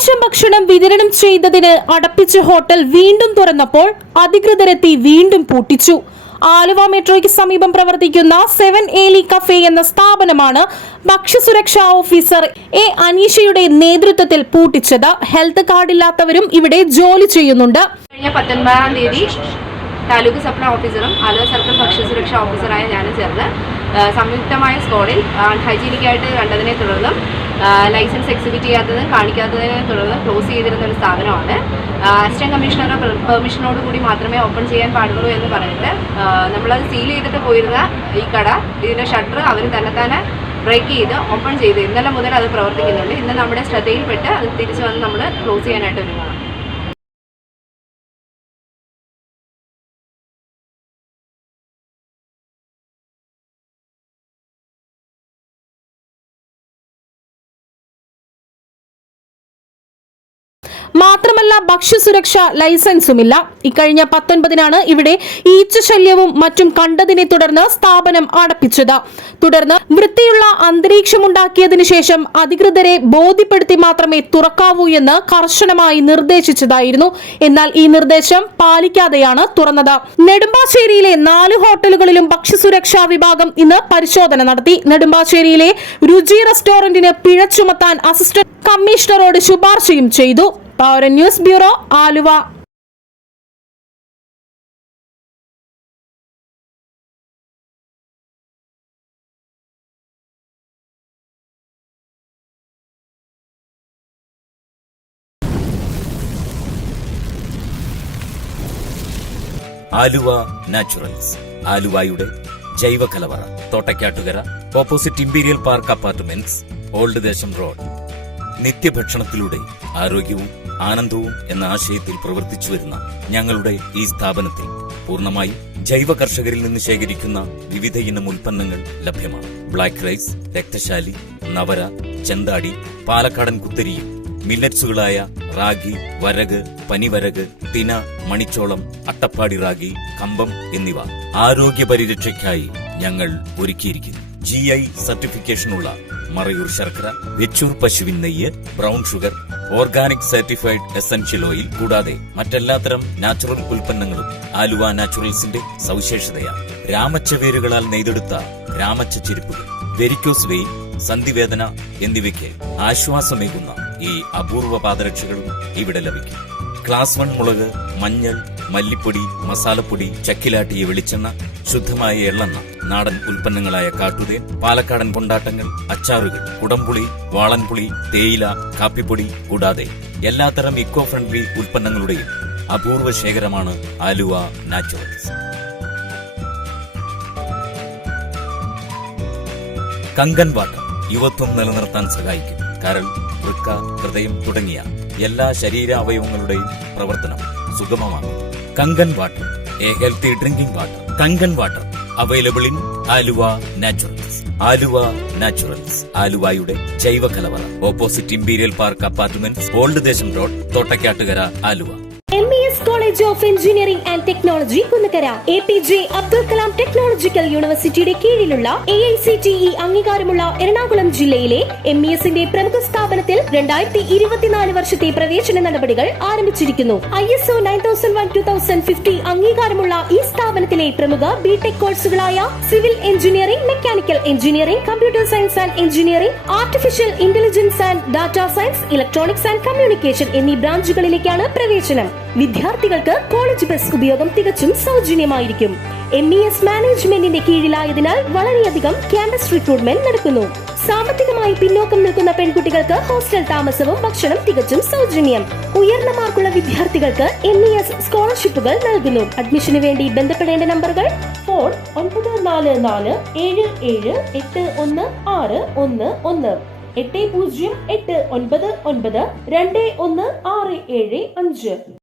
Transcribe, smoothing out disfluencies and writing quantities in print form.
മോശം ഭക്ഷണം വിതരണം ചെയ്തതിന് അടപ്പിച്ച ഹോട്ടൽ വീണ്ടും തുറന്നപ്പോൾ അധികൃതരെത്തി വീണ്ടും പൂട്ടിച്ചു. ആലുവ മെട്രോയ്ക്ക് സമീപം പ്രവർത്തിക്കുന്ന 7 ഏലി കഫേ എന്ന സ്ഥാപനമാണ് ഭക്ഷ്യസുരക്ഷാ ഓഫീസർ എ അനീഷയുടെ നേതൃത്വത്തിൽ പൂട്ടിച്ചത്. ഹെൽത്ത് കാർഡില്ലാത്തവരും ഇവിടെ ജോലി ചെയ്യുന്നുണ്ട്. കഴിഞ്ഞ 19-ാം തീയതി താലൂക്ക് സപ്ലൈ ഓഫീസറും ആലുവ സർക്കിൾ ഭക്ഷ്യസുരക്ഷാ ഓഫീസറായ ഞാനും ചേർന്ന് സംയുക്തമായ സ്ക്വാഡിൽ ഹൈജീനിക്കായിട്ട് കണ്ടതിനെ തുടർന്നും ലൈസൻസ് എക്സിബിറ്റ് ചെയ്യാത്തതും കാണിക്കാത്തതിനെ തുടർന്ന് ക്ലോസ് ചെയ്തിരുന്ന ഒരു സ്ഥാപനമാണ്. അസിസ്റ്റന്റ് കമ്മീഷണറുടെ പെർമിഷനോട് കൂടി മാത്രമേ ഓപ്പൺ ചെയ്യാൻ പാടുള്ളൂ എന്ന് പറഞ്ഞിട്ട് നമ്മളത് സീൽ ചെയ്തിട്ട് പോയിരുന്ന ഈ കട ഇതിൻ്റെ ഷട്ടർ അവർ തന്നെ ബ്രേക്ക് ചെയ്ത് ഓപ്പൺ ചെയ്ത് ഇന്നലെ മുതൽ അത് പ്രവർത്തിക്കുന്നുണ്ട്. ഇന്ന് നമ്മുടെ ശ്രദ്ധയിൽപ്പെട്ട് അത് തിരിച്ചു വന്ന് നമ്മൾ ക്ലോസ് ചെയ്യാനായിട്ട് ഒരുങ്ങണം. മാത്രമല്ല ഭക്ഷ്യസുരക്ഷ ലൈസൻസുമില്ല. ഇക്കഴിഞ്ഞ 19-നാണ് ഇവിടെ ഈച്ചശല്യവും മറ്റും കണ്ടതിനെ തുടർന്ന് സ്ഥാപനം അടപ്പിച്ചത്. തുടർന്ന് വൃത്തിയുള്ള അന്തരീക്ഷമുണ്ടാക്കിയതിനു ശേഷം അധികൃതരെ ബോധ്യപ്പെടുത്തി മാത്രമേ തുറക്കാവൂ എന്ന് കർശനമായി നിർദ്ദേശിച്ചതായിരുന്നു. എന്നാൽ ഈ നിർദ്ദേശം പാലിക്കാതെയാണ് തുറന്നത്. നെടുമ്പാശ്ശേരിയിലെ 4 ഹോട്ടലുകളിലും ഭക്ഷ്യസുരക്ഷാ വിഭാഗം ഇന്ന് പരിശോധന നടത്തി. നെടുമ്പാശ്ശേരിയിലെ രുചി റെസ്റ്റോറന്റിന് പിഴ ചുമത്താൻ അസിസ്റ്റന്റ് കമ്മീഷണറോട് ശുപാർശയും ചെയ്തു. Power news bureau, Aluva. Aluva naturals, ആലുവയുടെ ജൈവ കലവറ, Thottakkattukara, opposite imperial park apartments, old Desam road. നിത്യഭക്ഷണത്തിലൂടെ ആരോഗ്യവും ആനന്ദവും എന്ന ആശയത്തിൽ പ്രവർത്തിച്ചു വരുന്ന ഞങ്ങളുടെ ഈ സ്ഥാപനത്തിൽ പൂർണ്ണമായും ജൈവ കർഷകരിൽ നിന്ന് ശേഖരിക്കുന്ന വിവിധ ഇനം ഉൽപ്പന്നങ്ങൾ ലഭ്യമാണ്. ബ്ലാക്ക് റൈസ്, രക്തശാലി, നവര, ചെന്താടി, പാലക്കാടൻ കുത്തരിയും മില്ലറ്റ്സുകളായ റാഗി, വരക്, പനിവരക്, തിന, മണിച്ചോളം, അട്ടപ്പാടി റാഗി, കമ്പം എന്നിവ ആരോഗ്യ പരിരക്ഷയ്ക്കായി ഞങ്ങൾ ഒരുക്കിയിരിക്കുന്നു. GI സർട്ടിഫിക്കേഷനുള്ള മറയൂർ ശർക്കര, വെച്ചൂർ പശുവിൻ നെയ്യ്, brown sugar, organic certified essential oil കൂടാതെ മറ്റെല്ലാത്തരം നാച്ചുറൽ ഉൽപ്പന്നങ്ങളും ആലുവ നാച്ചുറൽസിന്റെ സവിശേഷതയാണ്. രാമച്ച വേരുകളാൽ നെയ്തെടുത്ത രാമച്ച ചെരുപ്പുകൾ, വെരിക്കോസ് വെയിൻ, സന്ധിവേദന എന്നിവയ്ക്ക് ആശ്വാസമേകുന്ന ഈ അപൂർവ പാദരക്ഷകളും ഇവിടെ ലഭിക്കും. ക്ലാസ് 1 മുളക്, മഞ്ഞൾ, മല്ലിപ്പൊടി, മസാലപ്പൊടി, ചക്കിലാട്ടിയ വെളിച്ചെണ്ണ, ശുദ്ധമായ എള്ളെണ്ണ, നാടൻ ഉൽപ്പന്നങ്ങളായ കാട്ടുതേൻ, പാലക്കാടൻ കൊണ്ടാട്ടങ്ങൾ, അച്ചാറുകൾ, കുടംപുളി, വാളൻപുളി, തേയില, കാപ്പിപ്പൊടി കൂടാതെ എല്ലാത്തരം ഇക്കോ ഫ്രണ്ട്ലി ഉൽപ്പന്നങ്ങളുടെയും അപൂർവ ശേഖരമാണ് ആലുവ നാച്ചുറൽസ്. കങ്കൻ വാട്ടർ യുവത്വം നിലനിർത്താൻ സഹായിക്കും. കരൾ, വൃക്ക, ഹൃദയം തുടങ്ങിയ എല്ലാ ശരീരാവയവങ്ങളുടെയും പ്രവർത്തനം സുഗമമാകും. Kangen water, a healthy drinking water. Kangen water available in Aluva naturals. Aluva naturals, ആലുവയുടെ ജൈവ കലവറ, opposite imperial park apartments, old Desam road, Thottakkattukara, Aluva. MES college of engineering and technology Kunnakkara, APJ Abdul Kalam technological യൂണിവേഴ്സിറ്റിയുടെ കീഴിലുള്ള AICTE അംഗീകാരമുള്ള എറണാകുളം ജില്ലയിലെ MESന്റെ പ്രമുഖ സ്ഥാപനത്തിൽ 2024 വർഷത്തെ പ്രവേശന നടപടികൾ ആരംഭിച്ചിരിക്കുന്നു. ISO 9001:2050 അംഗീകാരമുള്ള ഈ സ്ഥാപനത്തിലെ പ്രമുഖ ബിടെക് കോഴ്സുകളായ civil engineering, mechanical engineering, computer science and engineering, artificial intelligence and data science, electronics and communication എന്നീ ബ്രാഞ്ചുകളിലേക്കാണ് പ്രവേശനം. വിദ്യാർത്ഥികൾക്ക് കോളേജ് ബസ് ഉപയോഗം തികച്ചും സൗജന്യമായിരിക്കും. MES മാനേജ്മെന്റിന്റെ കീഴിലായതിനാൽ വളരെയധികം ക്യാമ്പസ് റിക്രൂട്ട്മെന്റ് നടക്കുന്നു. സാമ്പത്തികമായി പിന്നോക്കം നിൽക്കുന്ന പെൺകുട്ടികൾക്ക് ഹോസ്റ്റൽ താമസവും ഭക്ഷണം തികച്ചും സൗജന്യം. ഉയർന്ന മാർക്കുള്ള വിദ്യാർത്ഥികൾക്ക് MES സ്കോളർഷിപ്പുകൾ നൽകുന്നു. അഡ്മിഷന് വേണ്ടി ബന്ധപ്പെടേണ്ട നമ്പറുകൾ: ഫോൺ 9447781611, 8089921675.